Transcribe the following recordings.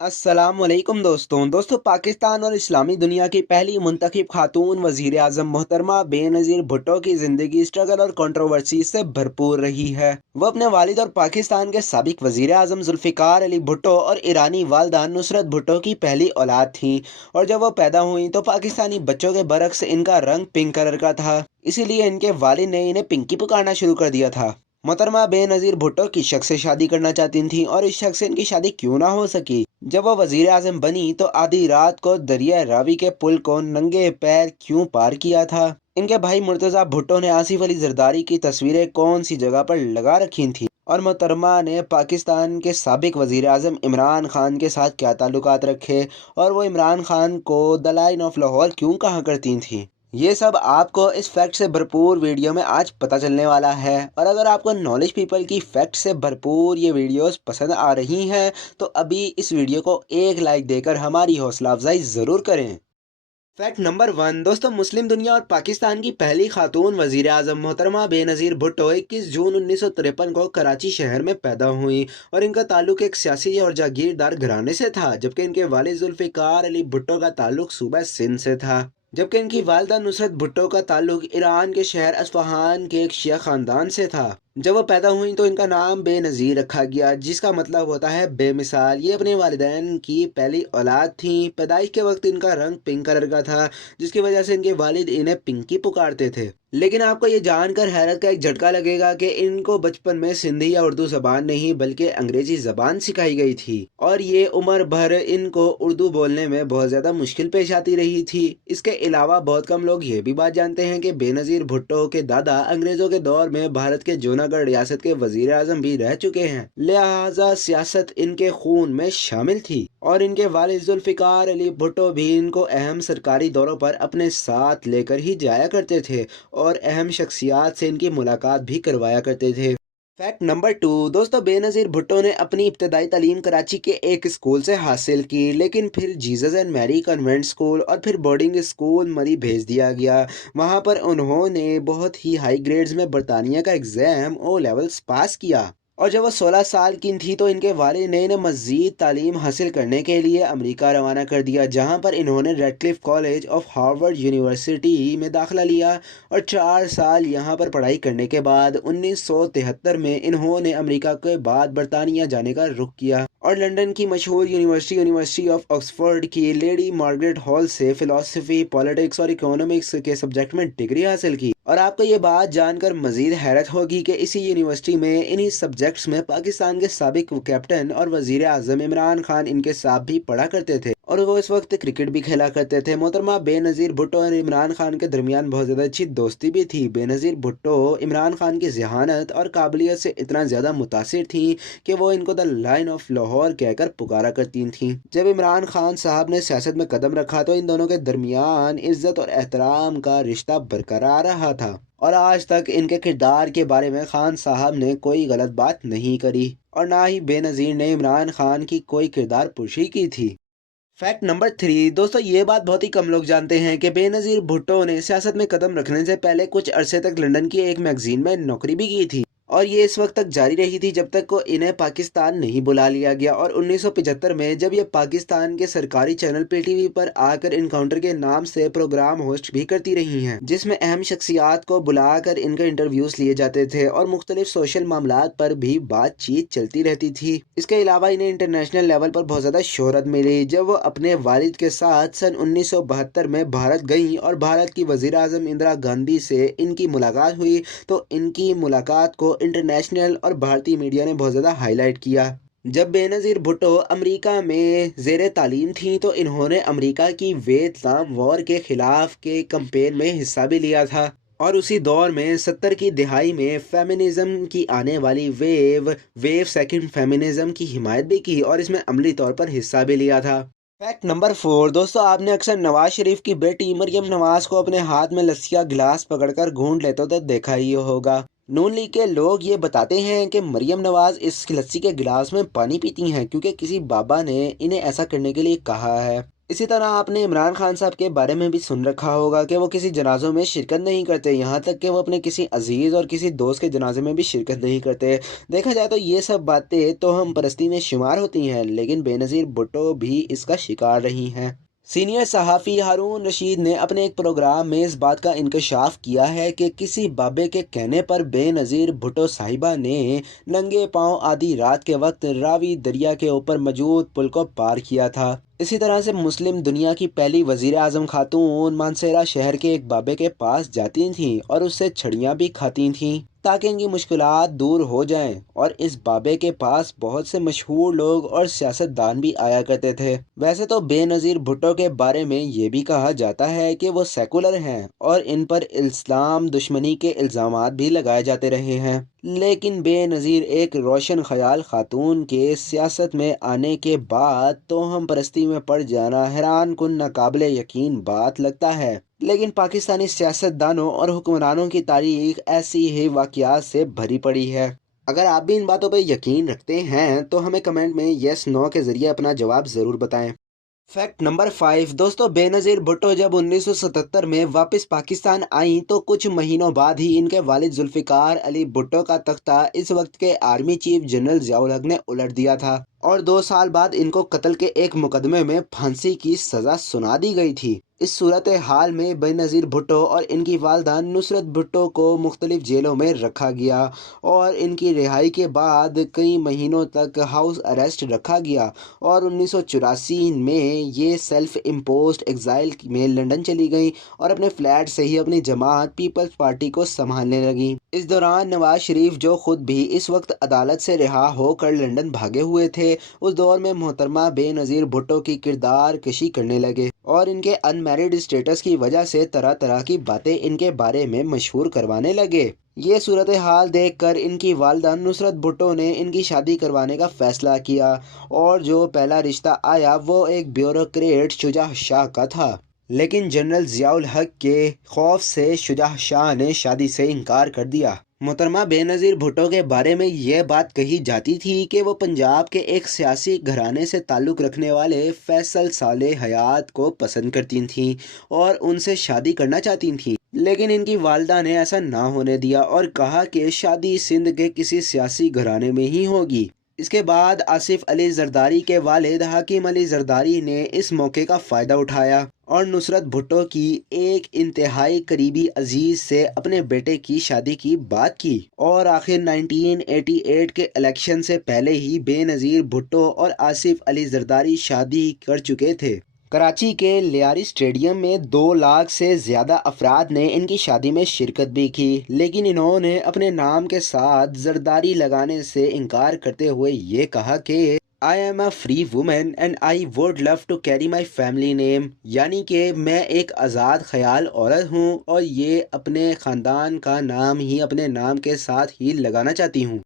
अस्सलाम वालेकुम दोस्तों पाकिस्तान और इस्लामी दुनिया की पहली मुंतखब खातून वजीर आजम मोहतरमा बेनज़ीर भुट्टो की ज़िंदगी स्ट्रगल और कंट्रोवर्सी से भरपूर रही है। वो अपने वालिद और पाकिस्तान के साबिक वजीर आजम जुल्फ़िकार अली भुट्टो और ईरानी वालदा नुसरत भुट्टो की पहली औलाद थीं। और जब वो पैदा हुई तो पाकिस्तानी बच्चों के बरक्स इनका रंग पिंक कलर का था, इसीलिए इनके वालिद ने इन्हें पिंकी पुकारना शुरू कर दिया था। मोहतरमा बेनज़ीर भुट्टो किस शख्स से शादी करना चाहती थीं और इस शख्स से इनकी शादी क्यों ना हो सकी। जब वो वजीर आजम बनी तो आधी रात को दरिया रावी के पुल को नंगे पैर क्यों पार किया था। इनके भाई मुर्तज़ा भुट्टो ने आसिफ अली जरदारी की तस्वीरें कौन सी जगह पर लगा रखी थी और मोहतरमा ने पाकिस्तान के साबिक वजीर आजम इमरान खान के साथ क्या ताल्लुकात रखे और वो इमरान खान को द लाइन ऑफ लाहौर क्यों कहा करती थी। ये सब आपको इस फैक्ट से भरपूर वीडियो में आज पता चलने वाला है। और अगर आपको नॉलेज पीपल की फैक्ट से भरपूर ये वीडियोस पसंद आ रही हैं तो अभी इस वीडियो को एक लाइक देकर हमारी हौसला अफजाई ज़रूर करें। फैक्ट नंबर 1 दोस्तों, मुस्लिम दुनिया और पाकिस्तान की पहली खातून वजीर आजम मोहतरमा बेनज़ीर भुट्टो 21 जून 1953 को कराची शहर में पैदा हुई और इनका ताल्लुक एक सियासी और जागीरदार घराने से था, जबकि इनके वालिद जुल्फ़िकार अली भुट्टो का ताल्लुक सूबा सिंध से था। जबकि इनकी वालदा नुसरत भुट्टो का ताल्लुक ईरान के शहर असफ़हान के एक शिया ख़ानदान से था। जब वो पैदा हुई तो इनका नाम बेनज़ीर रखा गया, जिसका मतलब होता है बेमिसाल। ये अपने वालिदैन की पहली औलाद थी। पैदाइश के वक्त इनका रंग पिंक कलर का था, जिसकी वजह से इनके वालिद इन्हें पिंकी पुकारते थे। लेकिन आपको ये जानकर हैरत का एक झटका लगेगा कि इनको बचपन में सिंधी या उर्दू ज़बान नहीं बल्कि अंग्रेज़ी ज़बान सिखाई गई थी और ये उम्र भर इनको उर्दू बोलने में बहुत ज़्यादा मुश्किल पेश आती रही थी। इसके अलावा बहुत कम लोग ये भी बात जानते हैं कि बेनज़ीर भुट्टो के दादा अंग्रेज़ों के दौर में भारत के जूनागढ़ रियासत के वजीर आजम भी रह चुके हैं, लिहाजा सियासत इनके खून में शामिल थी। और इनके वालिद जुल्फ़िकार अली भुट्टो भी इनको अहम सरकारी दौरों पर अपने साथ लेकर ही जाया करते थे और अहम शख्सियात से इनकी मुलाकात भी करवाया करते थे। फैक्ट नंबर 2 दोस्तों, बेनज़ीर भुट्टो ने अपनी इब्तदाई तालीम कराची के एक स्कूल से हासिल की, लेकिन फिर Jesus and Mary convent school और फिर बोर्डिंग स्कूल मरी भेज दिया गया। वहाँ पर उन्होंने बहुत ही हाई ग्रेड्स में बरतानिया का एग्ज़ाम ओ लेवल्स पास किया। और जब वो 16 साल की थी तो इनके वालिद ने इन्हें मज़ीद तालीम हासिल करने के लिए अमेरिका रवाना कर दिया, जहाँ पर इन्होंने Radcliffe college of Harvard university में दाखिला लिया और 4 साल यहाँ पर पढ़ाई करने के बाद 1973 में इन्होंने अमेरिका के बाद बरतानिया जाने का रुख किया और लंदन की मशहूर यूनिवर्सिटी ऑफ ऑक्सफोर्ड की लेडी मार्गरेट हॉल से फ़िलासफ़ी, पॉलिटिक्स और इकोनॉमिक्स के सब्जेक्ट में डिग्री हासिल की। और आपको ये बात जानकर मज़ीद हैरत होगी कि इसी यूनिवर्सिटी में इन्हीं सब्जेक्ट्स में पाकिस्तान के साबिक कैप्टन और वज़ीर आज़म इमरान खान इनके साथ भी पढ़ा करते थे और वो इस वक्त क्रिकेट भी खेला करते थे। मोहतरमा बेनज़ीर भुट्टो और इमरान खान के दरमियान बहुत ज़्यादा अच्छी दोस्ती भी थी। बेनज़ीर भुट्टो इमरान खान की ज़हानत और काबिलियत से इतना ज़्यादा मुतासिर थी कि वो इनको द लाइन ऑफ लाहौर कहकर पुकारा करती थीं। जब इमरान खान साहब ने सियासत में कदम रखा तो इन दोनों के दरमियान इज़्ज़त और एहतराम का रिश्ता बरकरार रहा था और आज तक इनके किरदार के बारे में खान साहब ने कोई गलत बात नहीं करी और ना ही बेनज़ीर ने इमरान खान की कोई किरदार पुरशी की थी। फैक्ट नंबर 3 दोस्तों, ये बात बहुत ही कम लोग जानते हैं कि बेनज़ीर भुट्टो ने सियासत में कदम रखने से पहले कुछ अरसे तक लंदन की एक मैगजीन में नौकरी भी की थी और ये इस वक्त तक जारी रही थी जब तक को इन्हें पाकिस्तान नहीं बुला लिया गया। और 1975 में जब ये पाकिस्तान के सरकारी चैनल पीटीवी पर आकर इनकाउंटर के नाम से प्रोग्राम होस्ट भी करती रही हैं, जिसमें अहम शख्सियात को बुलाकर इनके इंटरव्यूज लिए जाते थे और मुख्तलिफ सोशल मामलात पर भी बातचीत चलती रहती थी। इसके अलावा इन्हें इंटरनेशनल लेवल पर बहुत ज़्यादा शोहरत मिली जब वो अपने वालिद के साथ सन 1972 में भारत गईं और भारत की वज़ीर आज़म इंदिरा गांधी से इनकी मुलाकात हुई तो इनकी मुलाकात को इंटरनेशनल और भारतीय मीडिया ने बहुत ज़्यादा हाईलाइट किया। जब बेनज़ीर भुट्टो अमेरिका में ज़ेर तालीम थी तो इन्होंने अमेरिका की वियतनाम वॉर के ख़िलाफ़ के कैंपेन में हिस्सा भी लिया था और उसी दौर में 70 की दिहाई में फेमिनिज़्म की आने वाली वेव सेकंड फेमिनिज़्म की हिमायत भी की और इसमें अमली तौर पर हिस्सा भी लिया था। फैक्ट नंबर 4 दोस्तों, आपने अक्सर नवाज शरीफ की बेटी मरियम नवाज को अपने हाथ में लस्सी का गिलास पकड़कर घूंट लेते तो देखा ही होगा। नून लीग के लोग ये बताते हैं कि मरियम नवाज इस लस्सी के गिलास में पानी पीती हैं क्योंकि किसी बाबा ने इन्हें ऐसा करने के लिए कहा है। इसी तरह आपने इमरान खान साहब के बारे में भी सुन रखा होगा कि वो किसी जनाजों में शिरकत नहीं करते, यहाँ तक कि वो अपने किसी अजीज़ और किसी दोस्त के जनाजे में भी शिरकत नहीं करते। देखा जाए तो ये सब बातें तो हम परस्ती में शुमार होती हैं, लेकिन बेनज़ीर भुट्टो भी इसका शिकार रही हैं। सीनियर सहाफ़ी हारून रशीद ने अपने एक प्रोग्राम में इस बात का इंकशाफ किया है कि किसी बाबे के कहने पर बेनज़ीर भुट्टो साहिबा ने नंगे पांव आधी रात के वक्त रावी दरिया के ऊपर मौजूद पुल को पार किया था। इसी तरह से मुस्लिम दुनिया की पहली वज़ीर आज़म खातून मानसेरा शहर के एक बाबे के पास जाती थीं और उससे छड़ियाँ भी खाती थीं ताकि इनकी मुश्किलात दूर हो जाएं। और इस बाबे के पास बहुत से मशहूर लोग और सियासतदान भी आया करते थे। वैसे तो बेनज़ीर भुट्टो के बारे में ये भी कहा जाता है कि वो सेकुलर हैं और इन पर इस्लाम दुश्मनी के इल्ज़ामात भी लगाए जाते रहे हैं, लेकिन बेनज़ीर एक रोशन ख्याल खातून के सियासत में आने के बाद तोहम परस्ती में पड़ जाना हैरान कुन नाकाबिले यकीन बात लगता है। लेकिन पाकिस्तानी सियासतदानों और हुक्मरानों की तारीख ऐसी ही वाक़यात से भरी पड़ी है। अगर आप भी इन बातों पर यकीन रखते हैं तो हमें कमेंट में येस नो के ज़रिए अपना जवाब ज़रूर बताएं। फैक्ट नंबर 5 दोस्तों, बेनज़ीर भुट्टो जब 1977 में वापस पाकिस्तान आई तो कुछ महीनों बाद ही इनके वालिद जुल्फ़िकार अली भुट्टो का तख्ता इस वक्त के आर्मी चीफ जनरल ज़ियाउल हक ने उलट दिया था और 2 साल बाद इनको कत्ल के एक मुकदमे में फांसी की सज़ा सुना दी गई थी। इस सूरत हाल में बेनज़ीर भुट्टो और इनकी वालदा नुसरत भुट्टो को मुख्तलिफ जेलों में रखा गया और इनकी रिहाई के बाद कई महीनों तक हाउस अरेस्ट रखा गया और 1984 में ये सेल्फ इम्पोज्ड एग्जाइल में लंदन चली गई और अपने फ्लैट से ही अपनी जमात पीपल्स पार्टी को संभालने लगी। इस दौरान नवाज शरीफ, जो खुद भी इस वक्त अदालत से रिहा होकर लंदन भागे हुए थे, उस दौर में मोहतरमा बेनज़ीर भुट्टो की किरदार कशी करने लगे और इनके अनमैरिड स्टेटस की वजह से तरह तरह की बातें इनके बारे में मशहूर करवाने लगे। ये सूरत हाल देखकर इनकी वालदा नुसरत भुट्टो ने इनकी शादी करवाने का फैसला किया और जो पहला रिश्ता आया वो एक ब्यूरोक्रेट शुजा शाह का था। लेकिन जनरल ज़ियाउल हक के खौफ से शुजा शाह ने शादी से इनकार कर दिया। मोहतरमा बेनज़ीर भुट्टो के बारे में यह बात कही जाती थी कि वो पंजाब के एक सियासी घराने से ताल्लुक़ रखने वाले फैसल सालेह हयात को पसंद करती थीं और उनसे शादी करना चाहती थीं, लेकिन इनकी वालदा ने ऐसा ना होने दिया और कहा कि शादी सिंध के किसी सियासी घराने में ही होगी। इसके बाद आसिफ अली जरदारी के वालिद हाकिम अली जरदारी ने इस मौके का फ़ायदा उठाया और नुसरत भुट्टो की एक इंतहाई करीबी अजीज़ से अपने बेटे की शादी की बात की और आखिर 1988 के इलेक्शन से पहले ही बेनज़ीर भुट्टो और आसिफ अली जरदारी शादी कर चुके थे। कराची के लियारी स्टेडियम में 2 लाख से ज़्यादा अफराद ने इनकी शादी में शिरकत भी की, लेकिन इन्होंने अपने नाम के साथ जरदारी लगाने से इनकार करते हुए ये कहा कि I am a free woman and I would love to carry my family name, यानी कि मैं एक आज़ाद ख्याल औरत हूँ और ये अपने ख़ानदान का नाम ही अपने नाम के साथ ही लगाना चाहती हूँ।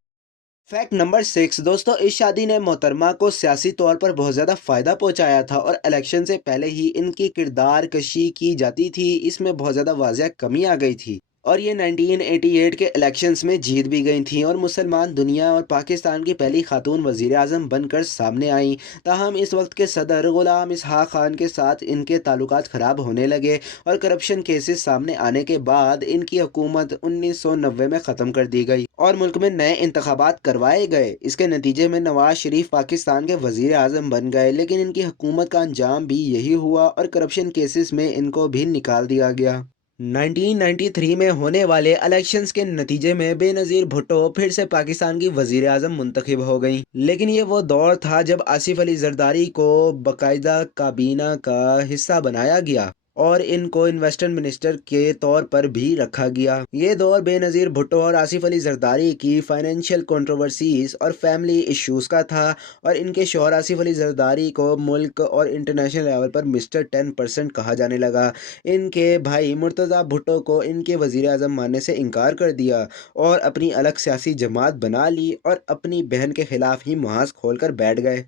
फैक्ट नंबर 6 दोस्तों, इस शादी ने मोहतरमा को सियासी तौर पर बहुत ज़्यादा फ़ायदा पहुंचाया था और इलेक्शन से पहले ही इनकी किरदार कशी की जाती थी, इसमें बहुत ज़्यादा वाज़ेह कमी आ गई थी और ये 1988 के इलेक्शंस में जीत भी गई थीं और मुसलमान दुनिया और पाकिस्तान की पहली खातून वज़ीर आज़म बनकर सामने आईं। ताहम इस वक्त के सदर ग़ुलाम इसहाक़ खान के साथ इनके ताल्लुकात ख़राब होने लगे और करप्शन केसेस सामने आने के बाद इनकी हुकूमत 1990 में ख़त्म कर दी गई और मुल्क में नए इंतखाबात करवाए गए। इसके नतीजे में नवाज शरीफ पाकिस्तान के वज़ीर आज़म बन गए, लेकिन इनकी हुकूमत का अंजाम भी यही हुआ और करप्शन केसेस में इनको भी निकाल दिया गया। 1993 में होने वाले इलेक्शंस के नतीजे में बेनज़ीर भुट्टो फिर से पाकिस्तान की वज़ीर आज़म मुंतखब हो गई, लेकिन ये वो दौर था जब आसिफ अली जरदारी को बाकायदा काबीना का हिस्सा बनाया गया और इनको इन्वेस्टमेंट मिनिस्टर के तौर पर भी रखा गया। ये दौर बेनज़ीर भुट्टो और आसिफ अली जरदारी की फाइनेंशियल कंट्रोवर्सीज और फैमिली इश्यूज़ का था और इनके शौहर आसिफ अली जरदारी को मुल्क और इंटरनेशनल लेवल पर मिस्टर 10% कहा जाने लगा। इनके भाई मुर्तज़ा भुट्टो को इनके वज़ीर आज़म मानने से इनकार कर दिया और अपनी अलग सियासी जमात बना ली और अपनी बहन के ख़िलाफ़ ही मुहाज़ खोल कर बैठ गए।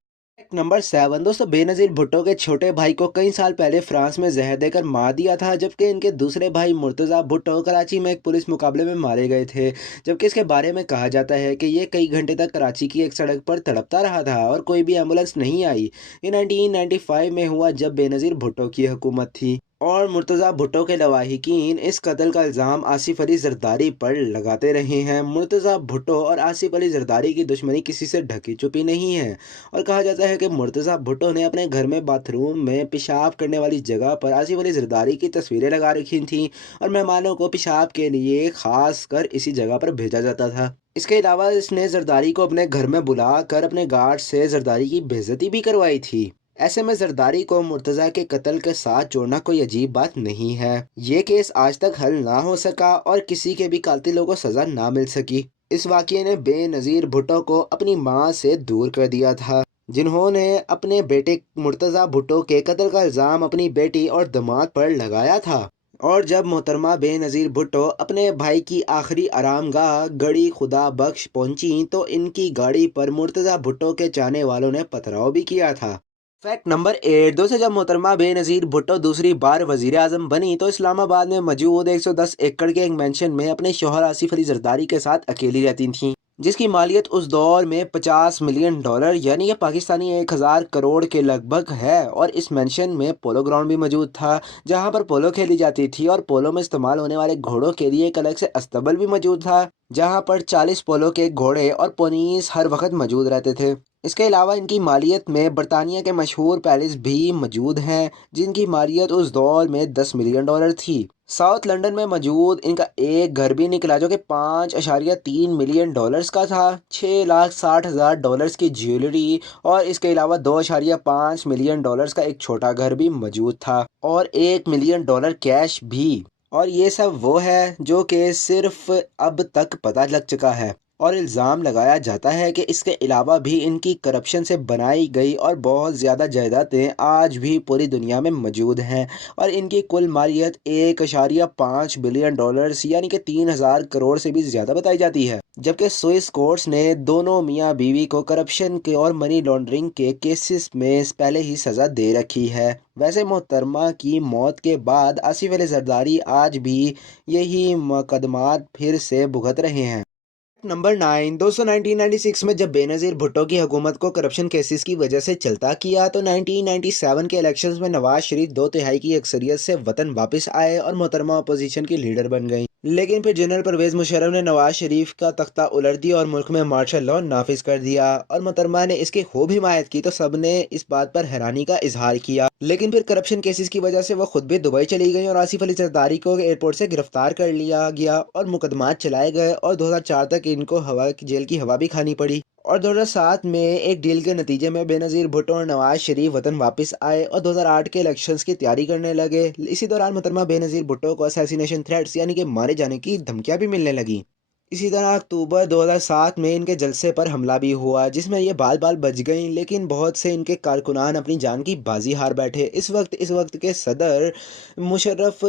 नंबर 7 दोस्तों, बेनज़ीर भुट्टो के छोटे भाई को कई साल पहले फ्रांस में जहर देकर मार दिया था, जबकि इनके दूसरे भाई मुर्तज़ा भुट्टो कराची में एक पुलिस मुकाबले में मारे गए थे। जबकि इसके बारे में कहा जाता है कि ये कई घंटे तक कराची की एक सड़क पर तड़पता रहा था और कोई भी एम्बुलेंस नहीं आई। ये 1995 में हुआ जब बेनज़ीर भुट्टो की हुकूमत थी और मुर्तज़ा भुट्टो के लवाहिकीन इस कत्ल का इल्ज़ाम आसिफ अली जरदारी पर लगाते रहे हैं। मुर्तज़ा भुट्टो और आसिफ अली जरदारी की दुश्मनी किसी से ढकी छुपी नहीं है और कहा जाता है कि मुर्तज़ा भुट्टो ने अपने घर में बाथरूम में पेशाब करने वाली जगह पर आसिफ अली जरदारी की तस्वीरें लगा रखी थीं और मेहमानों को पेशाब के लिए खास कर इसी जगह पर भेजा जाता था। इसके अलावा इसने जरदारी को अपने घर में बुला कर अपने गार्ड से जरदारी की बेइज्जती भी करवाई थी। ऐसे में जरदारी को मुर्तज़ा के कत्ल के साथ जोड़ना कोई अजीब बात नहीं है। ये केस आज तक हल ना हो सका और किसी के भी कातिलों को सज़ा ना मिल सकी। इस वाक़ये ने बेनज़ीर भुट्टो को अपनी मां से दूर कर दिया था, जिन्होंने अपने बेटे मुर्तज़ा भुट्टो के कत्ल का इल्ज़ाम अपनी बेटी और दामाद पर लगाया था। और जब मोहतरमा बेनज़ीर भुट्टो अपने भाई की आखिरी आरामगाह गड़ी खुदा बख्श पहुंची तो इनकी गाड़ी पर मुर्तज़ा भुट्टो के चाहने वालों ने पथराव भी किया था। फैक्ट नंबर 8 दोस्तों, जब मोहतरमा बेनज़ीर भुट्टो दूसरी बार वज़ीर आज़म बनी तो इस्लामाबाद में मौजूद 110 एकड़ के एक मैंशन में अपने शौहर आसिफ अली जरदारी के साथ अकेली रहती थीं, जिसकी मालियत उस दौर में $50 मिलियन यानी कि पाकिस्तानी 1000 करोड़ के लगभग है। और इस मैंशन में पोलो ग्राउंड भी मौजूद था, जहां पर पोलो खेली जाती थी और पोलो में इस्तेमाल होने वाले घोड़ों के लिए एक अलग से अस्तबल भी मौजूद था, जहां पर 40 पोलो के घोड़े और पोनीस हर वक्त मौजूद रहते थे। इसके अलावा इनकी मालियत में बरतानिया के मशहूर पैलेस भी मौजूद हैं, जिनकी मालियत उस दौर में $10 मिलियन थी। साउथ लंदन में मौजूद इनका एक घर भी निकला जो कि $5.3 मिलियन का था। $6,60,000 की ज्वेलरी और इसके अलावा $2.5 मिलियन का एक छोटा घर भी मौजूद था और $1 मिलियन कैश भी। और ये सब वो है जो कि सिर्फ अब तक पता लग चुका है और इल्ज़ाम लगाया जाता है कि इसके अलावा भी इनकी करप्शन से बनाई गई और बहुत ज़्यादा जायदादें आज भी पूरी दुनिया में मौजूद हैं और इनकी कुल मालियत $1.5 बिलियन यानी कि 3000 करोड़ से भी ज़्यादा बताई जाती है। जबकि स्विस कोर्ट्स ने दोनों मियाँ बीवी को करप्शन के और मनी लॉन्ड्रिंग के केसेस में पहले ही सज़ा दे रखी है। वैसे मोहतरमा की मौत के बाद आसिफ अली जरदारी आज भी यही मुकदमात फिर से भुगत रहे हैं। नंबर 9 दोस्तों, 1996 में जब बेनज़ीर भुट्टो की हुकूमत को करप्शन केसेस की वजह से चलता किया तो 1997 के इलेक्शंस में नवाज शरीफ 2/3 की अक्सरियत से वतन वापस आए और मोहतरमा अपोजिशन की लीडर बन गई। लेकिन फिर जनरल परवेज मुशर्रफ ने नवाज शरीफ का तख्ता उलट दिया और मुल्क में मार्शल लॉ नाफिज कर दिया और मोहतरमा ने इसकी खूब हिमायत की तो सबने इस बात पर हैरानी का इजहार किया। लेकिन फिर करप्शन केसेस की वजह से वो खुद भी दुबई चली गई और आसिफ अली जरदारी को एयरपोर्ट से गिरफ्तार कर लिया गया और मुकदमात चलाए गए और 2004 तक इनको जेल की हवा भी खानी पड़ी। और 2007 में एक डील के नतीजे में बेनज़ीर भुट्टो और नवाज शरीफ वतन वापस आए और 2008 के इलेक्शंस की तैयारी करने लगे। इसी दौरान मोहतरमा बेनज़ीर भुट्टो को असैसिनेशन थ्रेट्स यानी कि मारे जाने की धमकियां भी मिलने लगी। इसी तरह अक्टूबर 2007 में इनके जलसे पर हमला भी हुआ जिसमें ये बाल बाल बच गईं, लेकिन बहुत से इनके कारकुनान अपनी जान की बाजी हार बैठे। इस वक्त के सदर मुशर्रफ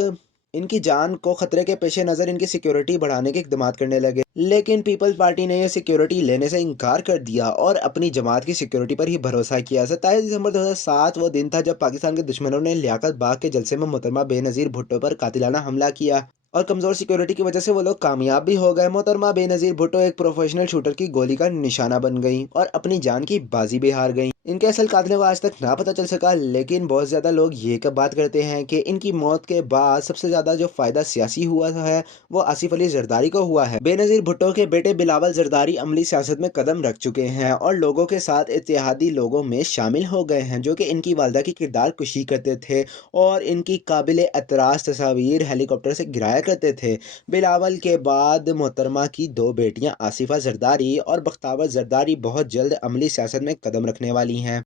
इनकी जान को खतरे के पेश नज़र इनकी सिक्योरिटी बढ़ाने के इक़दाम करने लगे, लेकिन पीपल्स पार्टी ने यह सिक्योरिटी लेने से इनकार कर दिया और अपनी जमात की सिक्योरिटी पर ही भरोसा किया। 27 दिसंबर 2007 वो दिन था जब पाकिस्तान के दुश्मनों ने लियाकत बाग के जलसे में मोहतरमा बेनज़ीर भुट्टो पर कातिलाना हमला किया और कमज़ोर सिक्योरिटी की वजह से वो लोग कामयाब भी हो गए। मोहतरमा बेनज़ीर भुट्टो एक प्रोफेशनल शूटर की गोली का निशाना बन गई और अपनी जान की बाजी भी हार गई। इनके असल कातिलों को आज तक ना पता चल सका, लेकिन बहुत ज़्यादा लोग ये कब बात करते हैं कि इनकी मौत के बाद सबसे ज़्यादा जो फ़ायदा सियासी हुआ है वो आसिफ अली जरदारी को हुआ है। बेनज़ीर भुट्टो के बेटे बिलावल जरदारी अमली सियासत में कदम रख चुके हैं और लोगों के साथ इत्तेहादी लोगों में शामिल हो गए हैं जो कि इनकी वालदा की किरदार कुशी करते थे और इनकी काबिल एतराज़ तस्वीर हेलीकॉप्टर से गिराया करते थे। बिलावल के बाद मोहतरमा की 2 बेटियां आसिफा जरदारी और बख्तावर जरदारी बहुत जल्द अमली सियासत में कदम रखने वाली हैं।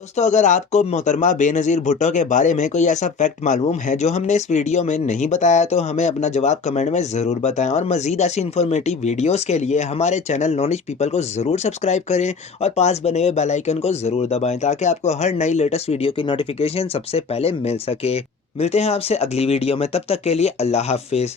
दोस्तों, अगर आपको मोहतरमा बेनज़ीर भुट्टो के बारे में कोई ऐसा फैक्ट मालूम है जो हमने इस वीडियो में नहीं बताया तो हमें अपना जवाब कमेंट में ज़रूर बताएं और मज़ीद ऐसी इन्फॉर्मेटिव वीडियोस के लिए हमारे चैनल नॉलेज पीपल को ज़रूर सब्सक्राइब करें और पास बने हुए बेल आइकन को ज़रूर दबाएं ताकि आपको हर नई लेटेस्ट वीडियो की नोटिफिकेशन सबसे पहले मिल सके। मिलते हैं आपसे अगली वीडियो में, तब तक के लिए अल्लाह हाफिज़।